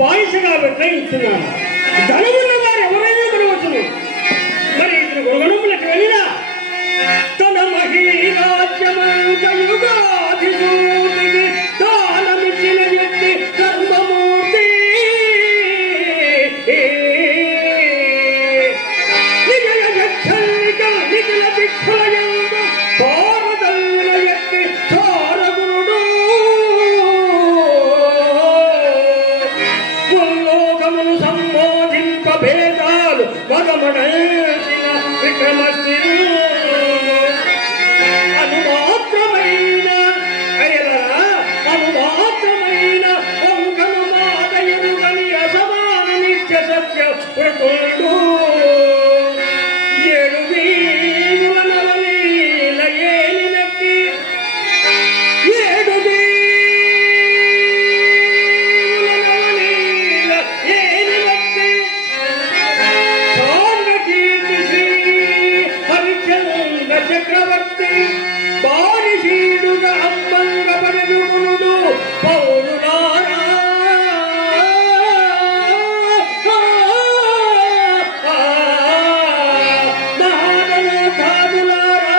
బానిసగా విక్రయిస్తున్నాను. ధనమున్న వారు ఎవరైనా కొనవచ్చును. మరి ఇతను గుణగుణములకు వెళ్ళినా తన మహీరాజ్యమంతయుగాధిసూతికి దానమిచ్చిన వ్యక్తి ధర్మమూర్తి. నిజల యక్షల్లిక నిఖిల దిక్కులయందు భారతల్లుల ఎత్తి చారగురుడు. ముల్లోకమును సంబోధింప భేదాలు మగమడల్చిన విక్రమశ్రీ అనుమాత్రమైన వంకను మాట ఎరుగని అసమాన నిత్య సత్య ప్రతుడు. ఏడు వీరుల నవలీల ఏలినట్టి ఏడు వీరుల నవలీల ఏలినట్టి సాంగకీర్తి శ్రీ హరిచంద్ర చక్రవర్తి బానిసీడుగా అంబంగ పరజుమునుడు పౌరులారా. మహానోధాదులారా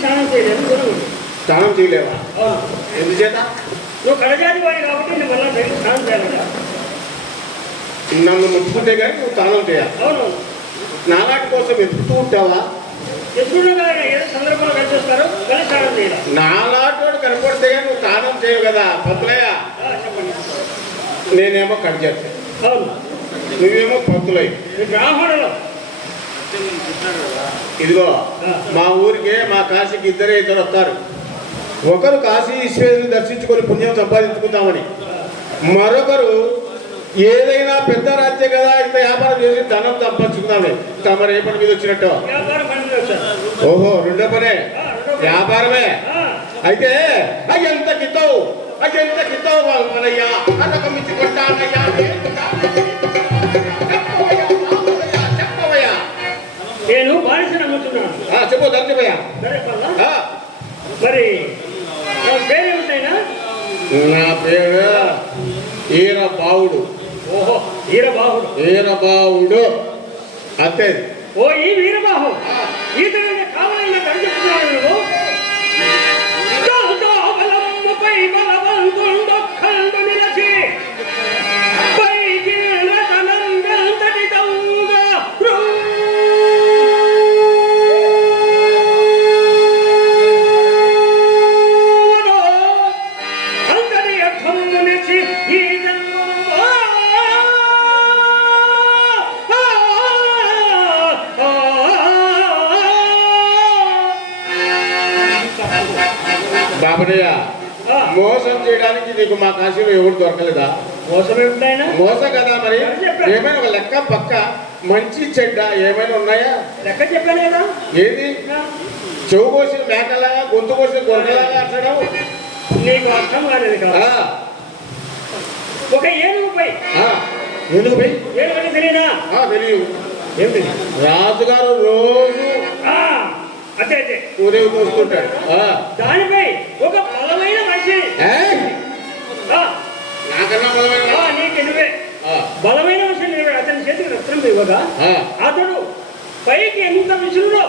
స్నానం చేయలేవా? ఎందుచేత? నువ్వు కడజాతి వాడి కాబట్టి నేను మళ్ళీ స్నానం చేయాలంట. నన్ను ముట్టుకుంటే కానీ నువ్వు స్నానం చేయాలి. అవును. నాలాంటి కోసం ఎత్తుతూ ఉంటావా? ఎప్పుడు ఏదో సందర్భంలో కలిసిస్తారు కలిసి స్నానం చేయాలి. నాలాంటి వాడు కనపడితే కానీ నువ్వు స్నానం చేయవు కదా పంతులయ్య. నేనేమో కడిచేస్తా. అవును. నువ్వేమో పంతులయ్య. బ్రాహ్మణులు ఇదిగో మా ఊరికి మా కాశీకి ఇద్దరు వస్తారు. ఒకరు కాశీ ఈశ్వరుని దర్శించుకొని పుణ్యం సంపాదించుకుందామని, మరొకరు ఏదైనా పెద్ద రాజ్య కదా ఇంత వ్యాపారం చేసి ధనం సంపాదించుకుందామని. తమరు ఏ పని మీద వచ్చినట్టు? ఓహో, రెండో పనే వ్యాపారమే. అయితే అయ్యంత కితావు మనయ్యా అదకమించుకుంటానయ్యా. నేను బానిసను అమ్ముతున్నాను. చెప్పు దర్శపోయా. మరి పేరేమిటైనా? నా పేరు ఈరబావుడు. ఓహో, ఈరబావుడు అంతే. ఓ ఈ వీరబాహు ఈతను కావాలన్న కనిపిస్తున్నాడు. నువ్వు బలవంతుడు బాబనయ్య ఆ. మోసం చేయడానికి నీకు మా కాశీలో ఎవరు దొరకలేదా? మోసం ఏమిటైనా మోసం కదా మరి. చెప్పాను. ఏమైనా ఒక లెక్క పక్క మంచి చెడ్డ ఏమైనా ఉన్నాయా? లెక్క చెప్పాను కదా. ఏది చెవు కోసిన మేకలాగా గొంతు కోసిన గొర్రెలాగా అంటాడు? నీకు అర్థం కాలేదు కదా. ఒక ఏనుగుపై ఎందుకు ఏనుగని తెలియదా? తెలియదు. ఏమిటి? రాజుగారు రోజు అదే అదే ఊరేగి చూస్తుంటాడు. దానిపై ఒక బలమైన మనిషి నాకన్నా బలమైన నీకు నువ్వే బలమైన మనిషి నిలబడి అతని చేతికి రత్నం ఇవ్వగా అతడు పైకి ఎంత విసురుడో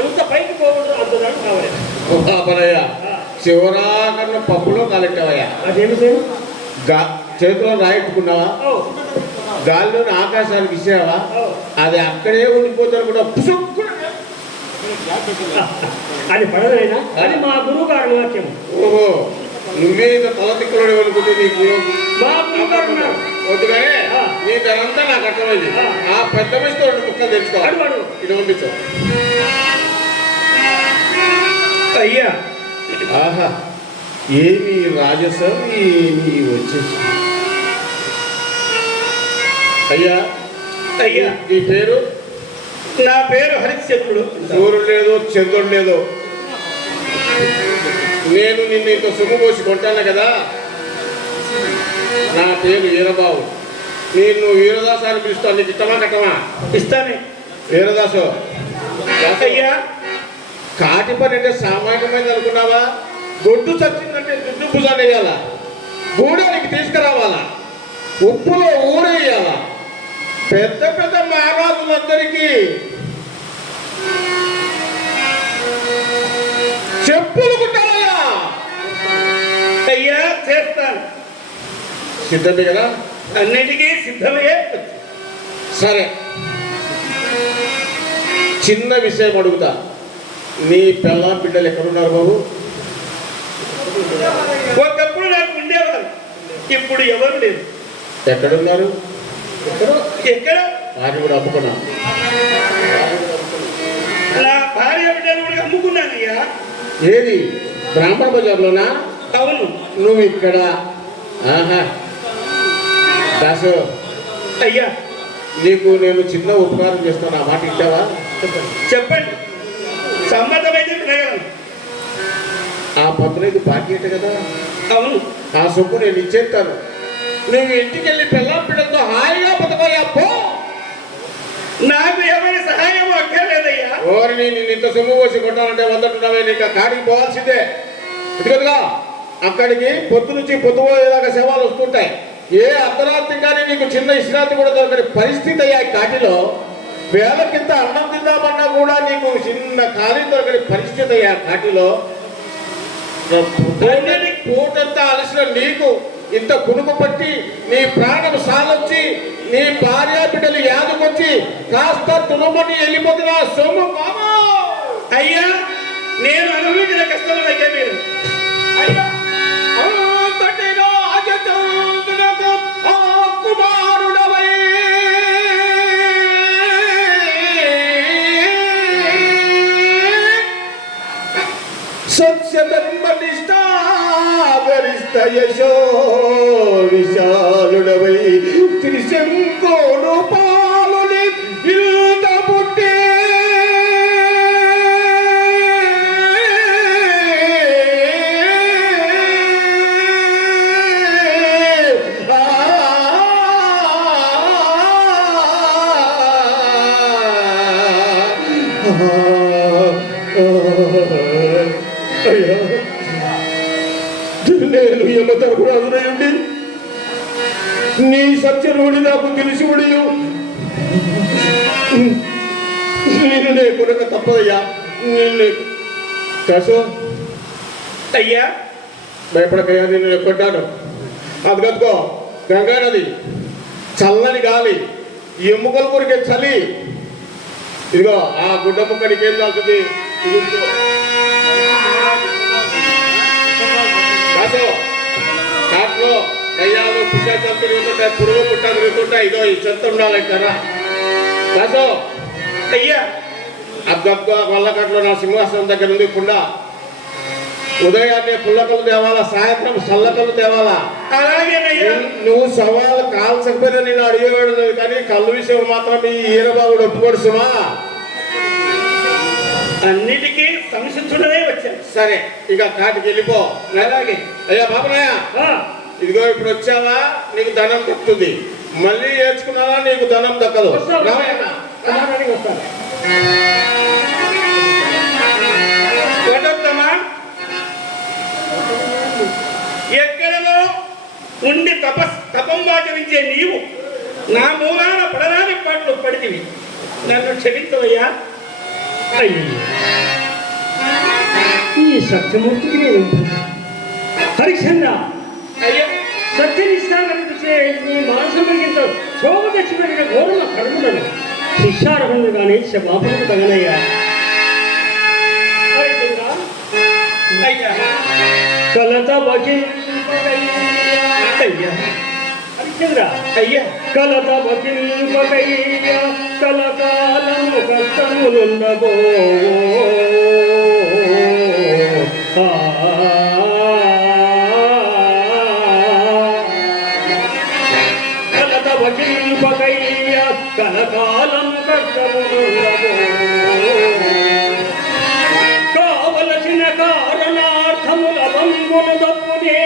అంత పైకి పోకూడదు అంత దాన్ని కావాలి. శివరాకన్న పప్పులో కాలెట్టావయ్యా. అదేమిటి? చేతిలో రాయట్టుకున్నావా? గాలిలోని ఆకాశానికి ఇచ్చావా? అది అక్కడే ఉండిపోతారు కూడా. అది పడదైనా అది మా గురువు గారి వాక్యం. ఓహో, నువ్వే ఇంత తల తిక్కులు అనుకుంటే నీకు మా గురువు గారు ఉన్నారు. వద్దుగానే నీకంతా నాకు అర్థమైంది. ఆ పెద్ద మనిషితో 2 ముక్కలు తెలుసుకోవాలి. ఇది పంపించు. అయ్యా ఆహా, ఏమి రాజసం, ఏమి వచ్చేసి. అయ్యా అయ్యా నీ పేరు? నా పేరు హరిశ్చంద్రుడు. సూర్యుడు లేదు, చంద్రుడు లేదు. నేను నిన్ను ఇంత సొమ్ము పోసి కొంటాను కదా. నా పేరు వీరబాబు. నేను వీరదాసు అని పిలుస్తాను. నీకు ఇష్టమా కట్టమా? ఇస్తానే. వీరదాసు అయ్యా, కాటి పని అంటే సామాన్యమైనది అనుకున్నావా? గొడ్డు చచ్చిందంటే దుడ్డు భుజాలు వేయాలా, గూడానికి తీసుకురావాలా, ఉప్పులో ఊరేయాలా. పెద్ద పెద్ద మహారాజులందరికీ చెప్పులు కుట్టాలయ్యా. అయ్యా చేస్తాను. సిద్ధమే కదా? అన్నిటికీ సిద్ధమే. సరే, చిన్న విషయం అడుగుతా. నీ పిల్ల బిడ్డలు ఎక్కడున్నారు బాబు? ఒకప్పుడు నాకు ఉండేవారు, ఇప్పుడు ఎవరు లేరు. ఎక్కడున్నారు? ఎక్కడ? వారిని కూడా అమ్ముకున్నా. నా భార్య బిడ్డలు కూడా అమ్ముకున్నానయ్యా. ఏది, బ్రాహ్మణ బజార్లోనా? అవును. నువ్వు ఇక్కడ? ఆహా దాసు, అయ్యా నీకు నేను చిన్న ఉపకారం చేస్తాను. ఆ మాట ఇచ్చావా? చెప్పండి. సమ్మతమైతే వినగలను. ఆ పత్రైదు బాకీ కదా? అవును. ఆ సొమ్ము నేను ఇచ్చేస్తాను. నువ్వు ఇంటికి వెళ్ళి పిల్లం పిల్లలతో హాయిగా బతకయ్యా పో. నాకు ఏమైనా సహాయం అక్కర్లేదయ్యా. ఓరిని నిన్ను ఇంత సొమ్ము పోసి కొట్టాలంటే వందటున్నావే. నీకు కాడికి పోవాల్సిందే. ఎందుకదా అక్కడికి పొద్దు నుంచి పొద్దుపోయేదాకా శవాలు వస్తుంటాయి. ఏ అర్ధరాత్రి కానీ నీకు చిన్న విశ్రాంతి కూడా దొరకని పరిస్థితి అయ్యా. కాటిలో వేల కింద అన్నం తిందామన్నా కూడా నీకు చిన్న ఖాళీ దొరకని పరిస్థితి అయ్యా. కాటిలో పూటంతా అలసిన నీకు ఇంత కునుకు పట్టి నీ ప్రాణం సాలొచ్చి నీ భార్య బిడ్డలు యాదకొచ్చి కాస్త తులమని వెళ్ళిపోతున్నా సొమ్ము మామా. అయ్యా, నేను అనుభవించిన కష్టం నాకే మీరు. అయ్యా కుమారుడవై సత్యధర్మనిష్ఠాగరిష్ట యశో విశాలుడవై త్రిశంకోడు పాలుని ఇంత పుట్టే నేను యమధర్మరాజునయుండి నీ సత్యనుడి నాకు తెలిసి ఉడియు నేను నే కొనక తప్పదయ్యా. కాసు అయ్యా భయపడకయ్యా, నేను ఎక్కొట్టాను. అది కట్టుకో, గంగా నది, చల్లని గాలి, ఎముకల కొరికే చలి. ఇదిగో ఆ గుడ్డ ముక్క నీకేం తాగుతుంది? కాసు కాట్లో దయ్యాలు పిశాచాలు తిరుగుతుంటాయి, పురుగు పుట్ట తిరుగుతుంటాయి. ఇదో ఈ చెత్త ఉండాలంటారా? కాసు అయ్యా అగ్గ వల్లకట్లో నా సింహాసనం దగ్గర ఉంది కుండ. ఉదయాన్నే పుల్లకలు తేవాలా, సాయంత్రం సల్లకలు తేవాలా. అలాగేనయ్యా. నువ్వు సవాలు కాల్చకపోయినా నేను అడిగేవాడు కానీ కళ్ళు విషయం మాత్రం ఈ ఈరబాబుడు ఒప్పుకోడు సుమా. అన్నిటికీ సంశించుడనే వచ్చాను. సరే ఇక కాటికి వెళ్ళిపో. అలాగే. అయ్యా బాబునాయ, ఇదిగో ఇప్పుడు వచ్చావా నీకు ధనం దక్కుతుంది, మళ్ళీ నేర్చుకున్నావా నీకు ధనం దక్కదు. ఎక్కడనో ఉండి తపం ఆచరించే నీవు నా మూలాన పడరాని పాటలు పడితివి, నన్ను క్షమించవయ్యా. ఈ సత్యమూర్తికి నేను హరిచంద్ర అయ్యా, సత్యనిష్టానంటే నీ మానసంత శోభ తెచ్చిపెట్టిన గౌరవ కర్ములను శిక్షార్హుడు కానీ శబాపకు తగనయ్యా. హరిచంద్ర అయ్యా, కలత బకింపయ్యా. హరిచంద్ర అయ్యా, కలత బకింపయ్యా, కలకాలము కష్టములుండబో. కలత బకింపయ్యా, కలకాలము కష్టములుండబో. కావలసిన కారణార్థముల బంగులు తప్పునే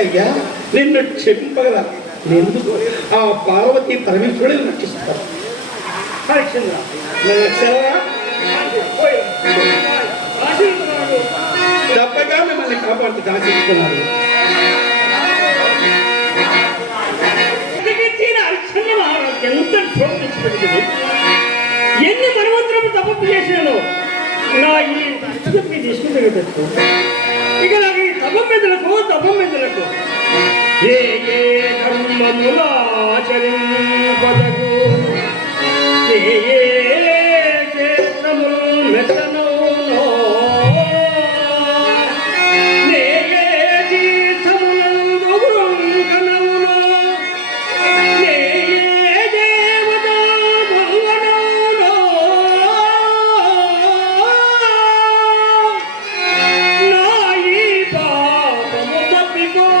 అయ్యా, నిన్ను క్షమింపగల నేను ఆ పార్వతీ పరమేశ్వరుడిని రక్షిస్తాను. హరిచంద్ర తప్పగా మిమ్మల్ని కాపాడుతూ దాచిస్తున్నాను. ఎంత చోటు తెచ్చిపెట్టింది, ఎన్ని మనవంతరము తప్పు చేశాను. నా ఈ పుస్తకం తీసుకుంటే ఇక నాకు ఈ తపం మెదలకు ఏ ఏ ధర్మములాచరింపదకు, ఏ ఏ క్షేత్రములు మెత్తనవునో, ఏ ఏ తీర్థములందు గృంకనవునో, ఏ ఏ దేవతా భంగనవునో, నా ఈ పాపము తప్పిపోవుటకు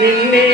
నిన్నే